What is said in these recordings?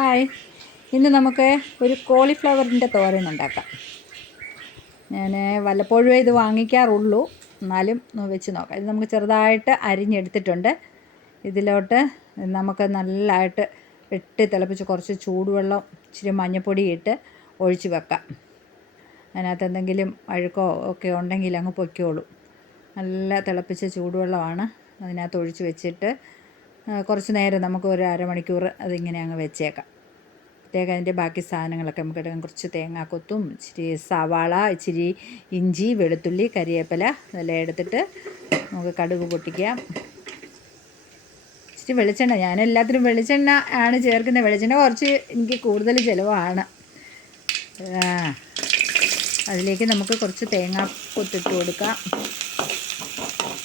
Hi. ഇന്ന് നമുക്ക് ഒരു കോളിഫ്ലവറിന്റെ തോരൻ ഉണ്ടാക്കാം. ഞാൻ വല്ലപ്പോഴും ഇത് വാങ്ങിക്കാറുള്ളൂ. എന്നാലും വെച്ച് നോക്കാം. ഇത് നമുക്ക് ചെറുതായിട്ട് അരിഞ്ഞെടുത്തിട്ടുണ്ട്. ഇതിലോട്ട് നമുക്ക് നല്ലതായിട്ട് വെട്ടി തിളപ്പിച്ച് കുറച്ച് ചൂടുവെള്ളം ഇച്ചിരി മഞ്ഞപ്പൊടി ഇട്ട് ഒഴിച്ച് വെക്കാം. അതിനകത്ത് എന്തെങ്കിലും അഴുക്കോ ഒക്കെ ഉണ്ടെങ്കിൽ അങ്ങ് പൊയ്ക്കോളൂ. നല്ല തിളപ്പിച്ച ചൂടുവെള്ളമാണ്. അതിനകത്ത് ഒഴിച്ച് വെച്ചിട്ട് കുറച്ച് നേരം നമുക്ക് ഒരു അരമണിക്കൂർ അതിങ്ങനെ അങ്ങ് വെച്ചേക്കാം. പ്രത്യേകം അതിന്റെ ബാക്കി സാധനങ്ങളൊക്കെ നമുക്ക് എടുക്കാം കുറച്ച് തേങ്ങാക്കൊത്തും ഇച്ചിരി സവാള ഇച്ചിരി ഇഞ്ചി വെളുത്തുള്ളി കരിയേപ്പില ഇതെല്ലാം എടുത്തിട്ട് നമുക്ക് കടുക് പൊട്ടിക്കാം. ഇച്ചിരി വെളിച്ചെണ്ണ ഞാൻ എല്ലാത്തിനും വെളിച്ചെണ്ണ ആണ് ചേർക്കുന്നത്. വെളിച്ചെണ്ണ കുറച്ച് എനിക്ക് കൂടുതൽ ചിലവാണ്. അതിലേക്ക് നമുക്ക് കുറച്ച് തേങ്ങാ കൊത്തിട്ട് കൊടുക്കാം.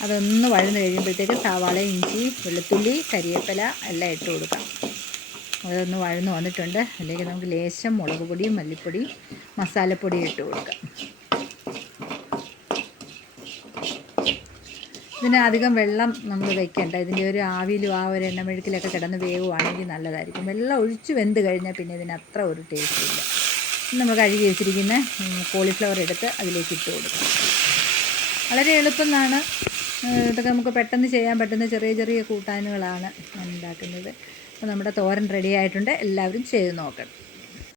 അതൊന്ന് വഴന്ന് കഴിയുമ്പോഴത്തേക്ക് സവാള ഇഞ്ചി വെളുത്തുള്ളി കരിയേപ്പില എല്ലാം ഇട്ട് കൊടുക്കാം. അതൊന്ന് വഴന്ന് വന്നിട്ടുണ്ട്. അല്ലെങ്കിൽ നമുക്ക് ലേശം മുളക് പൊടിയും മല്ലിപ്പൊടിയും മസാലപ്പൊടിയും ഇട്ട് കൊടുക്കാം. ഇതിന് അധികം വെള്ളം നമ്മൾ വെക്കേണ്ട ഇതിന്റെ ഒരു ആവിയിലും ആ ഒരു എണ്ണമെഴുക്കിലൊക്കെ കിടന്ന് വേവുവാണെങ്കിൽ നല്ലതായിരിക്കും. വെള്ളം ഒഴിച്ച് വെന്ത് കഴിഞ്ഞാൽ പിന്നെ ഇതിന് അത്ര ഒരു ടേസ്റ്റ് ഇല്ല. നമ്മൾ കഴുകി വെച്ചിരിക്കുന്ന കോളിഫ്ലവർ എടുത്ത് അതിലേക്ക് ഇട്ട് കൊടുക്കാം. വളരെ എളുപ്പമാണ്. ഇതൊക്കെ നമുക്ക് പെട്ടെന്ന് ചെയ്യാൻ പറ്റുന്ന ചെറിയ ചെറിയ കൂട്ടാനുകളാണ് ഉണ്ടാക്കുന്നത്. അപ്പോൾ നമ്മുടെ തോരൻ റെഡി ആയിട്ടുണ്ട്. എല്ലാവരും ചെയ്ത് നോക്കണം